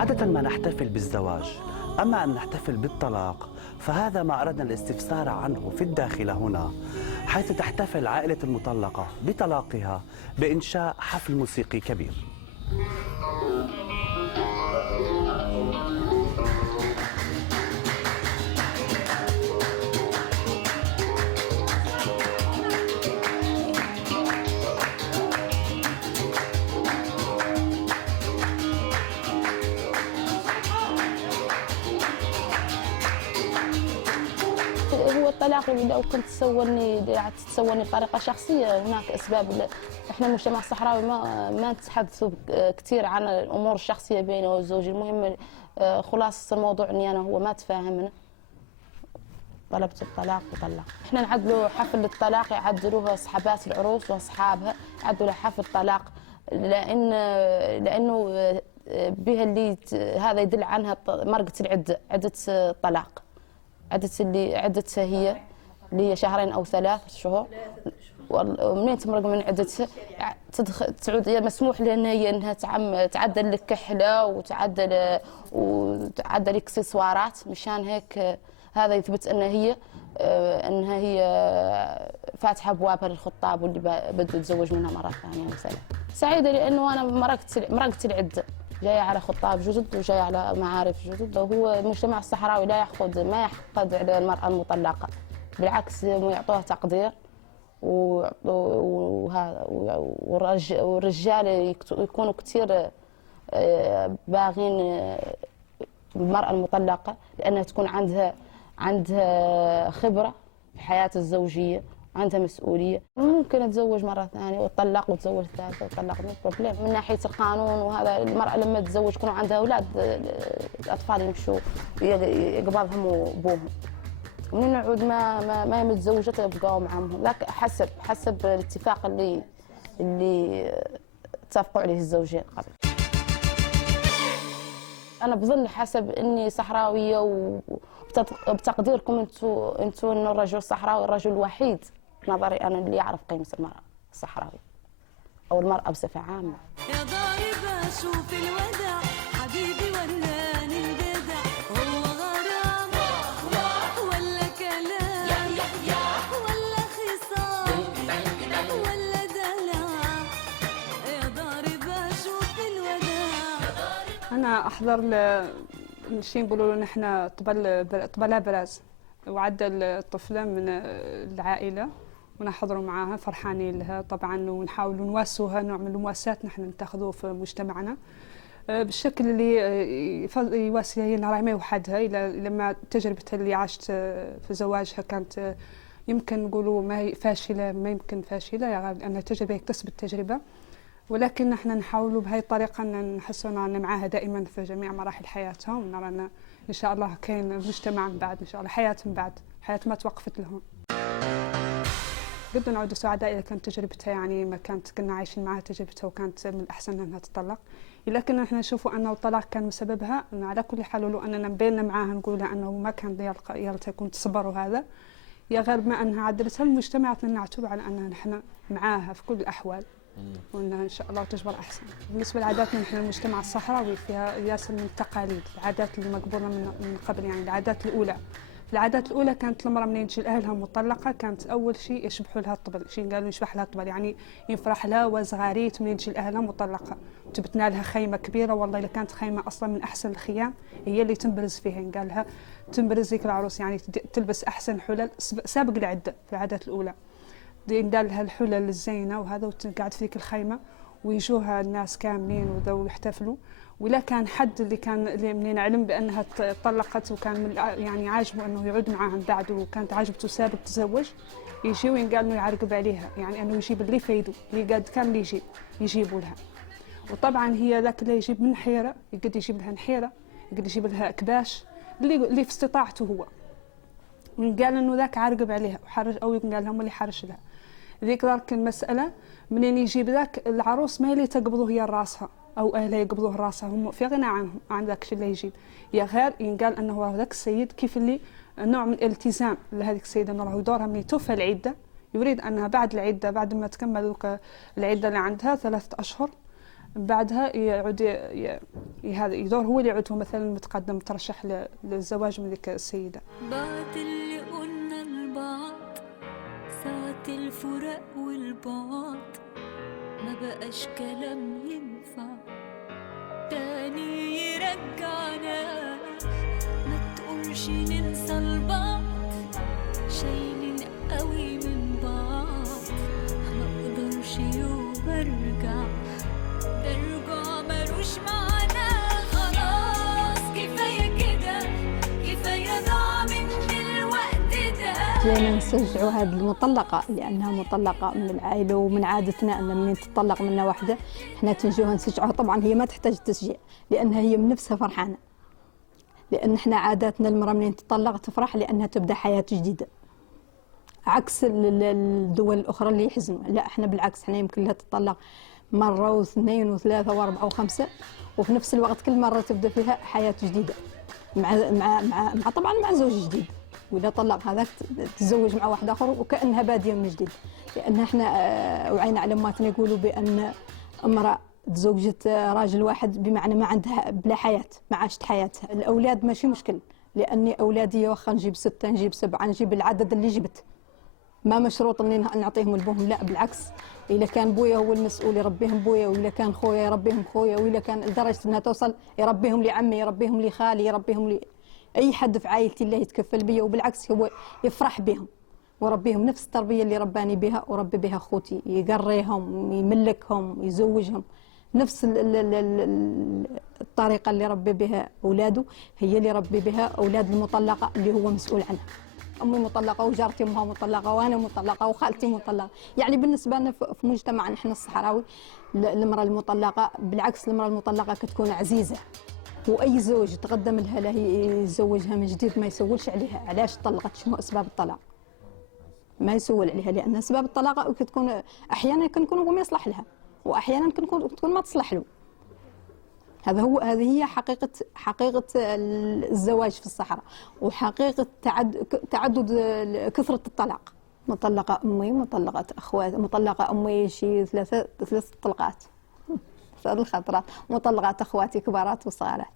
عادة ما نحتفل بالزواج، أما أن نحتفل بالطلاق فهذا ما أردنا الاستفسار عنه في الداخل هنا، حيث تحتفل عائلة المطلقة بطلاقها بإنشاء حفل موسيقي كبير. هو الطلاق لو كنت تسولني بطريقه شخصيه، هناك اسباب. احنا المجتمع الصحراوي ما نتحدثوا كثير عن الامور الشخصيه بينه والزوج. المهم خلاصه الموضوع اني انا هو ما تفاهمنا، طلبت الطلاق وطلق. احنا نعدلوا حفل الطلاق يعدلوها اصحابات العروس واصحابها، يعدلوا حفل طلاق لانه بها اللي هذا يدل عنها مرقه العده، عده الطلاق، عدتها هي اللي هي 2 أو 3 شهور. ومنين تمرق من عدتها تعود مسموح لها انها تعدل لك كحله وتعدل اكسسوارات. مشان هيك هذا يثبت انها هي فاتحه ابوابها للخطاب واللي بده يتزوج منها مره ثانيه مثلا. سعيده لانه انا مرقت العده، جايه على خطاب جدد وجايه على معارف جدد. وهو المجتمع الصحراوي ما يحقد على المراه المطلقه، بالعكس يعطوها تقدير. والرجال يكونوا كثير باغين المراه المطلقه، لانها تكون عندها خبره في الحياه الزوجيه، عندها مسؤوليه. ممكن تتزوج مره ثانيه وتطلق وتزوج ثالثه وتطلق، مو بروبليم من ناحيه القانون. وهذا المراه لما تتزوج يكونوا عندها اولاد، الاطفال يمشوا يقبضهم وابوهم. ومن نعود ما متزوجه يبقوا معهم، لكن حسب الاتفاق اللي اتفقوا عليه الزوجين قبل. انا بظن حسب اني صحراويه وبتقديركم انتم انه الرجل الصحراوي الرجل الوحيد نظري انا اللي يعرف قيمه المراه الصحراويه او المراه بصفه عامه. يا ضارب اشوف الوداع حبيبي وراني البدع، هو غرام ولا كلام ولا خصام ولا دلع، يا ضارب اشوف الوداع. انا احضر شي نقولوا له نحن طبلة براز، وعدل الطفله من العائله ونحضروا معاها فرحانين لها طبعا، ونحاولوا نواسوها نوع من المواساة نحن نتخذوه في مجتمعنا بالشكل اللي يواسيها هي انها ما وحدها. لما تجربتها اللي عاشت في زواجها كانت يمكن نقولوا ما هي فاشله، ما يمكن فاشله يعني لانها تجربه يكتسب التجربه، ولكن نحن نحاولوا بهي الطريقه ان نحسوا ان معاها دائما في جميع مراحل حياتها، ونرى ان شاء الله كاين مجتمع من بعد، ان شاء الله حياه من بعد، حياه ما توقفت لهم. قد نعود سعداء إذا كانت تجربتها يعني ما كنا عايشين معها تجربتها وكانت من الأحسن أنها تطلق، لكن نحن نشوفوا أنه الطلاق كان بسببها. أنه على كل حال ولو أننا بيننا معاها نقولها أنه ما كان يكون تصبر، وهذا يا غير ما أنها عدلتها المجتمع نعتبر على أنها نحن معاها في كل الأحوال، وأنها إن شاء الله تجبر أحسن. بالنسبة لعاداتنا نحن المجتمع الصحراوي فيها ياسر من التقاليد، العادات اللي مقبولة من قبل. يعني العادات الأولى كانت المرأة منين تجي لأهلها مطلقة كانت أول شيء يشبحوا لها الطبل، شيء قالوا يشبح لها الطبل يعني ينفرح لها وزغاريت منين تجي لأهلها مطلقة، وتبتنا لها خيمة كبيرة. والله إذا كانت خيمة أصلا من أحسن الخيام هي اللي تنبرز فيها، قال لها تنبرز ذيك العروس يعني تلبس أحسن حلل سابق العدة في العادات الأولى، يندال لها الحلل الزينة وهذا، وتقعد في ذيك الخيمة ويجوها الناس كاملين وذو يحتفلوا. ولا كان حد اللي منين علم بانها طلقت وكان يعني عاجبه انه يعود معها من بعد وكانت عاجبته سابق تزوج، يجي وينقال انه يعرقب عليها، يعني انه يجيب اللي يفيدوا اللي قد كان اللي يجيبوا لها. وطبعا هي ذاك اللي يجيب من حيره يقد يجيب لها نحيره، يقد يجيب لها اكباش اللي في استطاعته هو، وينقال انه ذاك عارقب عليها وحرج، او ينقال لهم اللي حرش لها. ذيك ذاك المساله منين يجيب ذاك العروس ما هي اللي تقبضه هي راسها او اهلها يقبضوه راسها، هم في غنى عنهم عن ذاك الشيء اللي يجيب. يا غير ينقال انه ذاك السيد كيف اللي نوع من الالتزام لهذيك السيده، انه راهو دورها من توفى العده يريد انها بعد العده بعد ما تكمل العده اللي عندها 3 أشهر بعدها يعود هذا يدور هو اللي يعود هو مثلا متقدم مترشح للزواج من ذيك السيدة. بعد اللي قلنا لبعض ساعة الفراق والبعد ما بقاش كلام ينفع تاني يرجعنا، ما تقولش ننسى البعض شايلين قوي من بعض، ما اقدرش يوم ارجع ده رجوع ملوش معنى، خلاص كفاية كده كفاية ضاع من الوقت ده. جينا نشجعوا هذه المطلقة لأنها مطلقة من العائلة ومن عادتنا أن من تطلق منا واحدة احنا تنجوها نشجعوها. طبعا هي ما تحتاج تشجيع لأنها هي من نفسها فرحانة، لأن احنا عاداتنا المرأة من تطلق تفرح لأنها تبدأ حياة جديدة، عكس الدول الأخرى اللي يحزنوا. لا احنا بالعكس، احنا يمكن لها تطلق مرة واثنين وثلاثة وأربعة وخمسة، وفي نفس الوقت كل مرة تبدأ فيها حياة جديدة مع طبعا مع زوج جديد، وإذا طلق هذاك تتزوج مع واحد آخر وكأنها بادية من جديد. لأن احنا وعينا على أماتنا يقولوا بأن امرأة تزوجت راجل واحد بمعنى ما عندها بلا حياة، ما عاشت حياتها. الأولاد ماشي مشكل، لأني أولادي واخا نجيب 6 نجيب 7 نجيب العدد اللي جبت، ما مشروط اني نعطيهم لبوهم، لا بالعكس. اذا كان بويا هو المسؤول يربيهم بويا، واذا كان خويا يربيهم خويا، واذا كان لدرجه انها توصل يربيهم لعمي يربيهم لخالي يربيهم اي حد في عائلتي اللي يتكفل بي، وبالعكس هو يفرح بهم وربيهم نفس التربيه اللي رباني بها وربي بها اخوتي، يقريهم يملكهم يزوجهم نفس الطريقه اللي ربي بها اولاده هي اللي ربي بها اولاد المطلقه اللي هو مسؤول عنها. أمي مطلقة وجارتي أمها مطلقة وأنا مطلقة وخالتي مطلقة. يعني بالنسبة لنا في مجتمعنا نحن الصحراوي المرأة المطلقة بالعكس، المرأة المطلقة كتكون عزيزة، وأي زوج تقدم لها له يزوجها من جديد ما يسولش عليها علاش طلقت، شنو أسباب الطلاق، ما يسول عليها، لأن أسباب الطلاق كتكون أحيانا كنكون هو ما يصلح لها وأحيانا تكون ما تصلح له. هذه هي حقيقة الزواج في الصحراء، وحقيقة تعدد كثرة الطلاق. مطلقة أمي، مطلقة أخواتي، مطلقة أمي شي ثلاث طلقات، ثلاث خطرات، مطلقات أخواتي كبارات وصغارات.